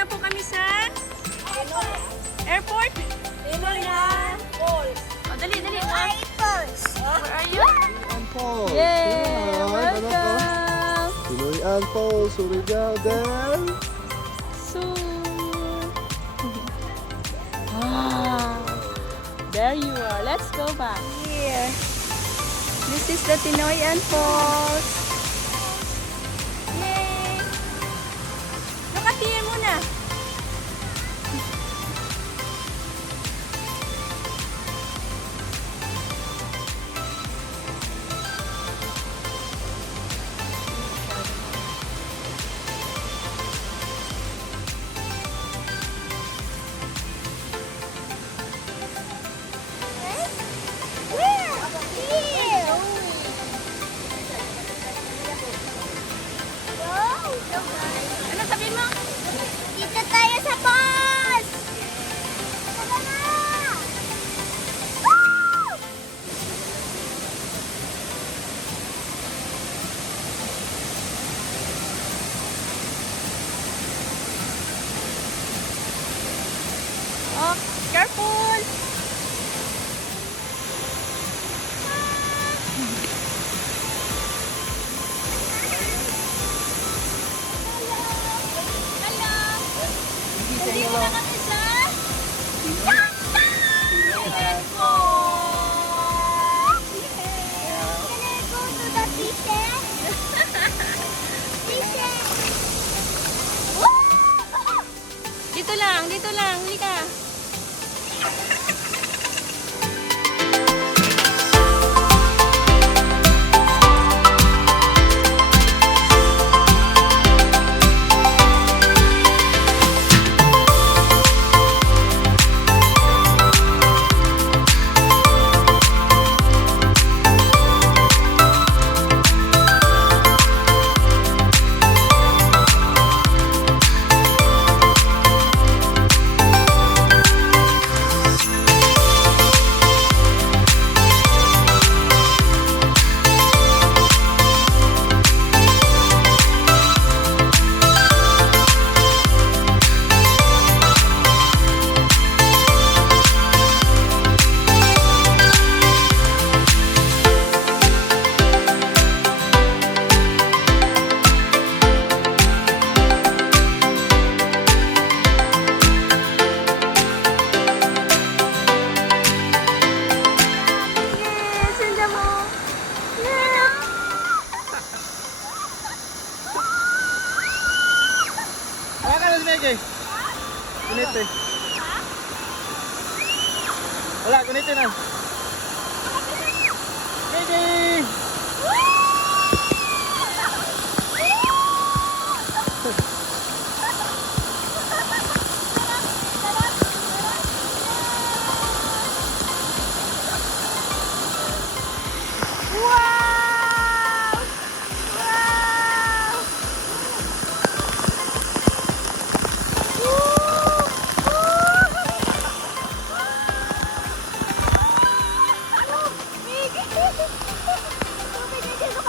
na po kami sa airport. Pinoyan Falls. Oh, dali. Falls. Where are you? Pinoyan Falls. Yay! Ano to? Welcome! Pinoyan Falls, Surigao del Sur. Wow! There you are. Let's go back. Here. This is the Tinoyan Falls. Yay! Nakatiyan muna. Ano sabi mo? Dito tayo sa falls! Tara na! Woo! Oh, careful! Nandito na kami sa Tinoyan Falls! Can I go to the beaches? Beaches! Woo! Dito lang. Huli ka. Wala ka na si Mege. Kunite. Wala, kunite na. Mege! Tubig na dyan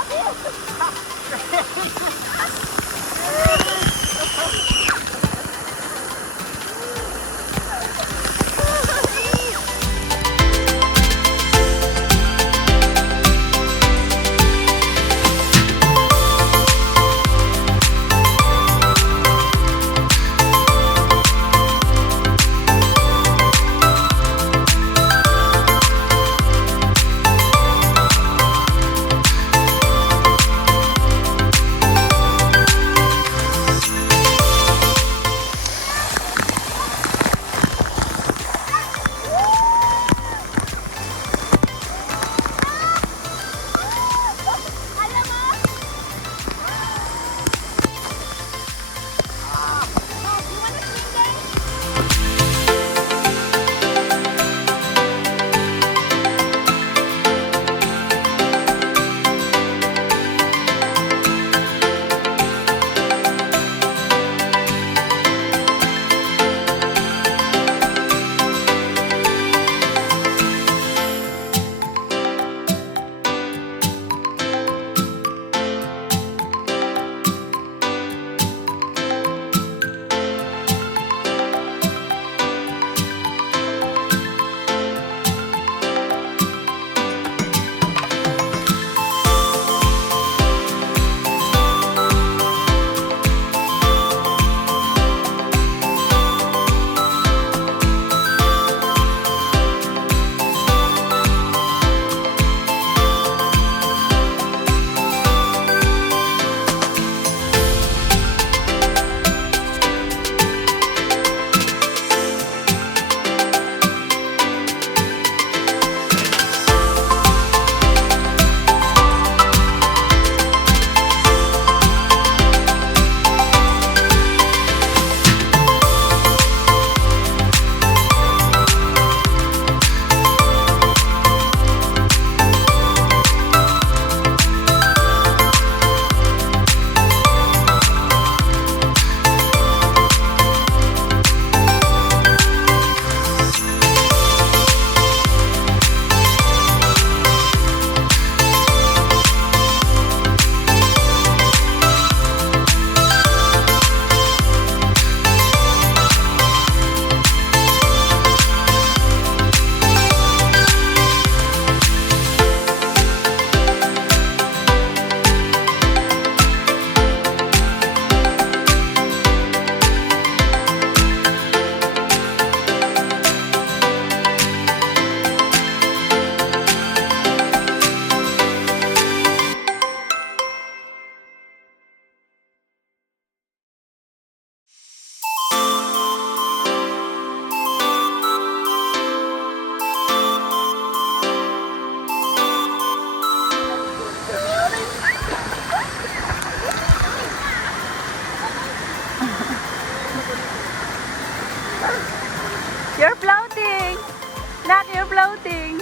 floating.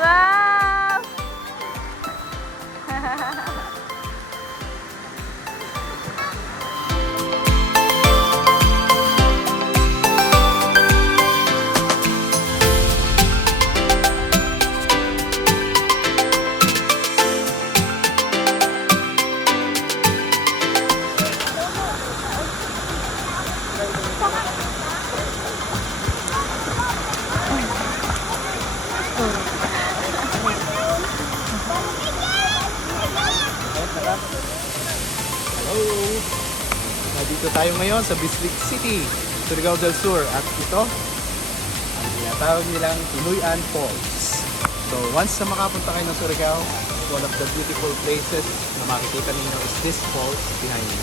Wow! Hello! Nandito tayo ngayon sa Bislig City, Surigao del Sur. At ito, ang tinatawag nilang Pinuyan Falls. So once na makapunta kayo ng Surigao, one of the beautiful places na makikita ninyo is this falls behind you.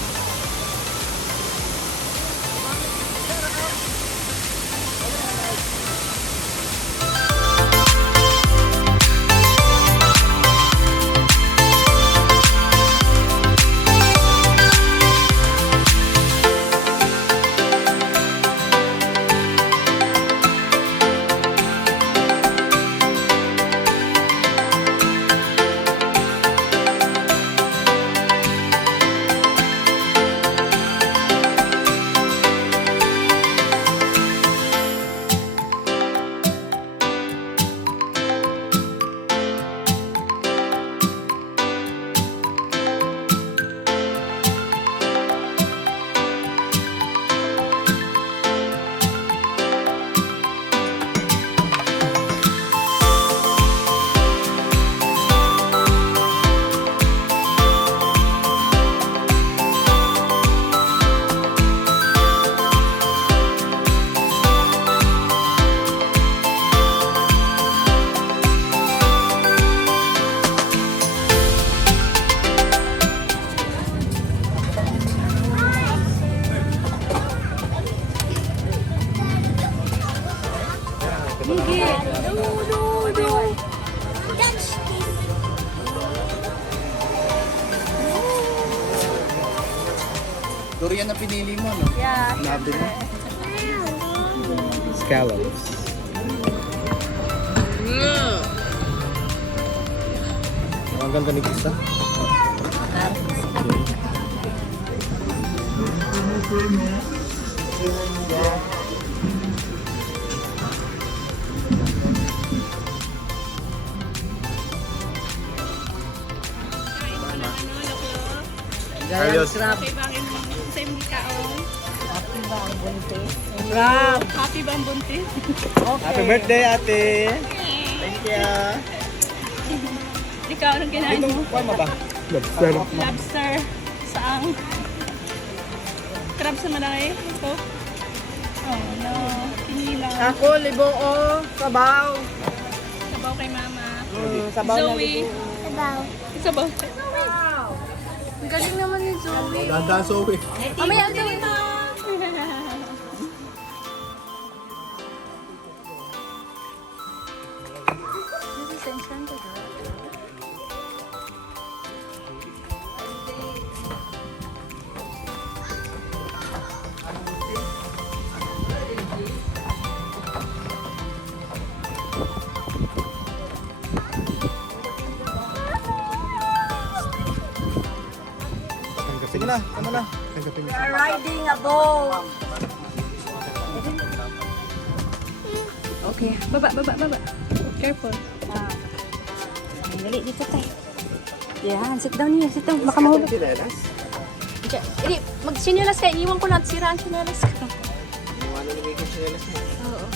Durian na pinili mo, no? Yeah. Nabi mo? Scallops. Ang ganda ni Krista. Ayos. Happy bang sa imong kaon? Happy bang buntis? Happy birthday, ate! Thank you! Ikaw anong kinain mo? Kuha mo ba? Lobster. Lobster. Saang? Crab sa malaki? Ito? Oh no. Kinilaw. Ako, liboo, sabaw. Sabaw kay mama. Sabaw na Zoe. liboo. Sabaw. Sabaw. Ang galing naman ni Zoe. Ganda, Zoe. Mamaya ang gawin mo. This is enchanted, right? Sige na, tama na. Tanggapin mo. Riding a boat. Okay. Baba. Careful. Dali, dito tayo. Yan, sit down niya, sit down. Baka mahulog. Sinelas? Hindi, mag-sinelas ka. Iwan ko na at sira ang sinelas ka. Ano nagiging yung sinelas mo? Oo.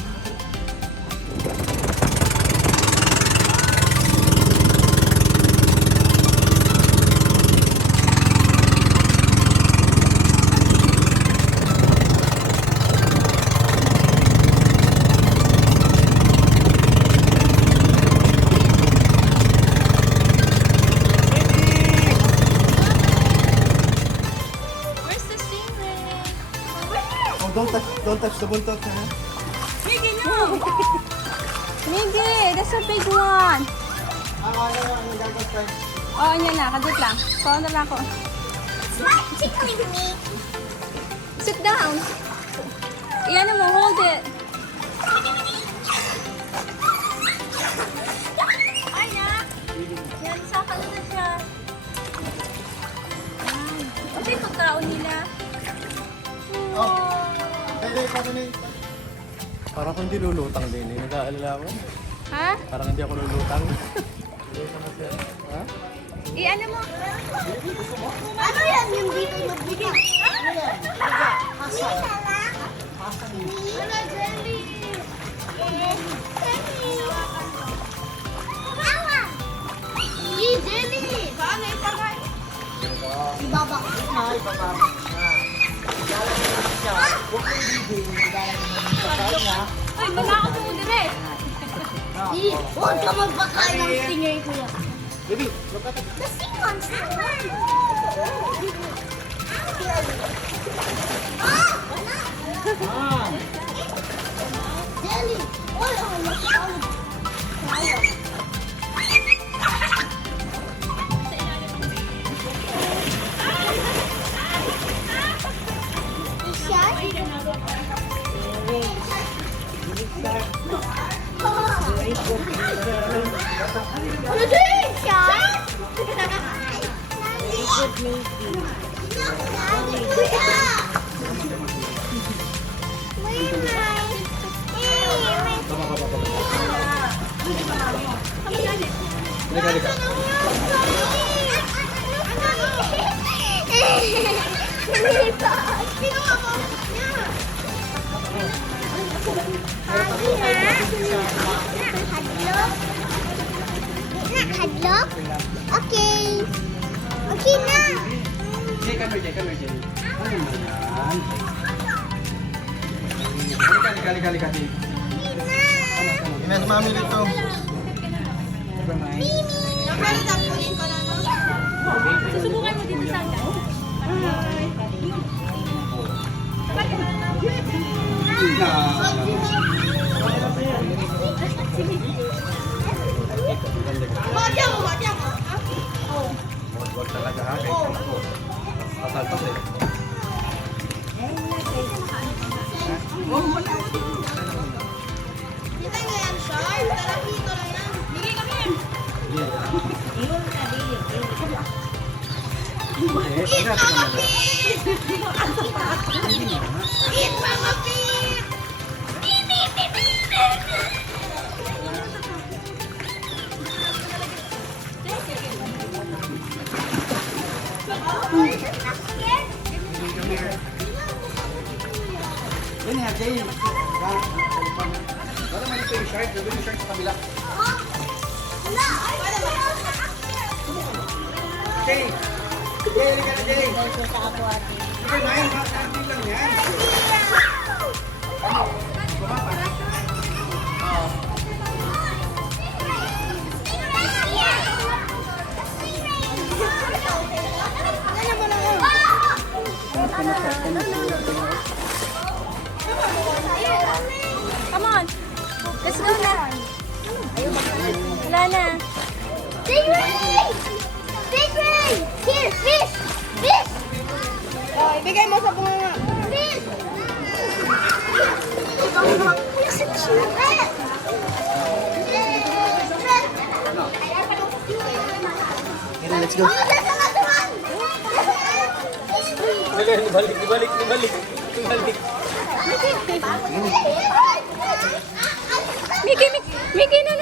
Where's the stingray? Oh, don't touch the buntot, ha? Miggy, no! Miggy, that's a big one. Ano gagawin tayo? Oh, yan na. Kadit lang. Kuha na lang ako. What? Tickling me. Sit down. Iyan mo, hold it. Ay, na! Yan, sakala na siya. Ay, okay, itong tao nila. Parang kung hindi lulutang din eh. Nag-aalala ako. Ha? Parang hindi ako lulutang. Ha? Ano mo? Ano yan yung dito nagbigay? Pasa. Ano, jelly? Awa! Jelly! Paano ipagay? Ibaba ko. Ay, manakot mo dire. Huwag ka magpakain ng stinger, kuya. Baby, look at it. The sing one, sing one. Jelly. Hadlock? Okay. Okay na. Jay, come here, Jay. Ano naman yan? Halika, Jay. Ina si Mami dito. Susubukan mo dito sa akin. Wag talaga ha, kahit ako. Tatalpas eh. Kita nga yan, Shar. Tara dito lang yan. Bigay kami. Eat, Mama Pig! Yan nga, Jay. Para malito yung shark. Gawin yung shark sa kabila. Jay! Jay, halika na, Jay! Okay, Mayan, makakandi lang yan. Come on. Let's go na. Wala na. Stingray! Stingray! Here, fish! Fish! Oh, ibigay mo sa bunga. Fish! Let's go. Balik. Mickey, no.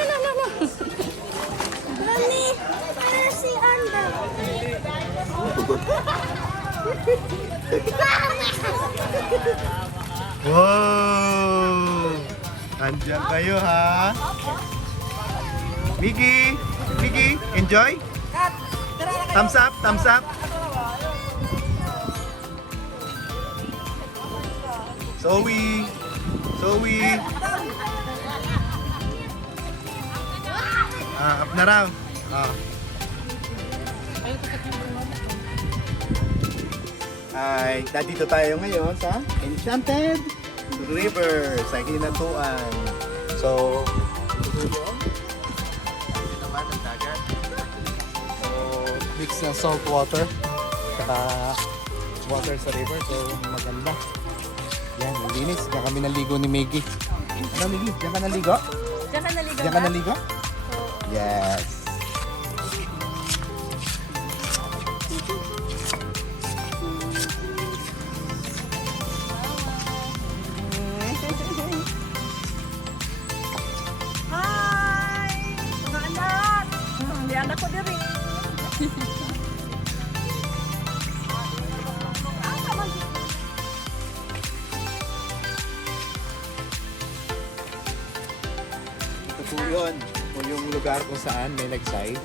Mami, para si Anda. Wow! Andiyan kayo ha? Mickey, enjoy? Thumbs up. Zoe. Up na raw. Ay, dito tayo ngayon sa Enchanted River sa Hinatuan. So, ito naman ang dagat. So, mix na salt water saka water sa river. So, maganda. Yan, ang linis. Kaya kami naligo ni Maggie. Ano, Miggy? Diyan ka naligo? Diyan ka naligaw Diyan ka naligo? Oo. Yes. Hi! Mga anak! Hindi anak ko din rin. Ito po yun. Ito yung lugar kung saan may nag-side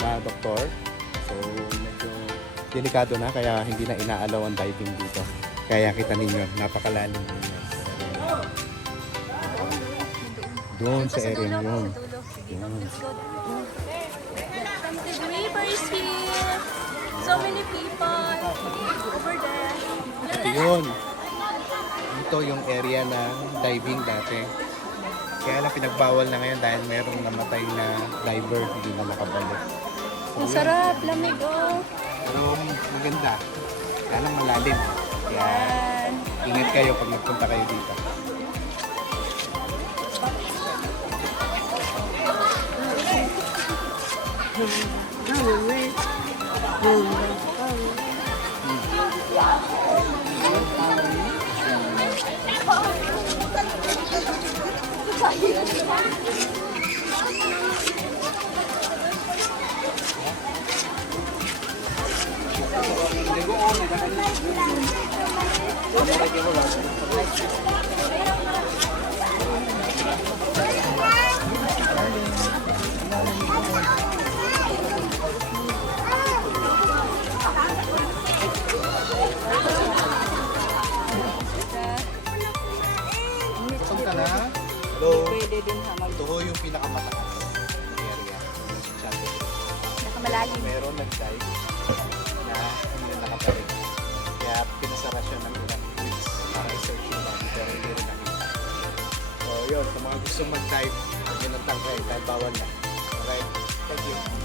na doktor. So, medyo delikado na kaya hindi na inaalaw ang diving dito. Kaya kita ninyo, napakalalim ninyo. Doon sa area yun. Yun. The river is here. So many people. Over there. Yun. Ito yung area ng diving dati. Kaya lang pinagbawal na ngayon dahil merong namatay na diver, hindi na nakabalik. So, Ang sarap, lamig oh. pero maganda. Kaya lang malalim. Kaya Yan. ingat kayo pag nagpunta kayo dito. Gutom ka na? Hello? Pwede din ha. Ito ho yung pinakamataas na area. Nakamalalim. Meron nag-dive na hindi na nakabalik. Kaya pinasara siya ng ilang weeks para i-search yung body pero hindi rin nakita. So yun, sa mga gusto mag-dive, huwag yun ang tangkay dahil bawal na. Okay? Thank you.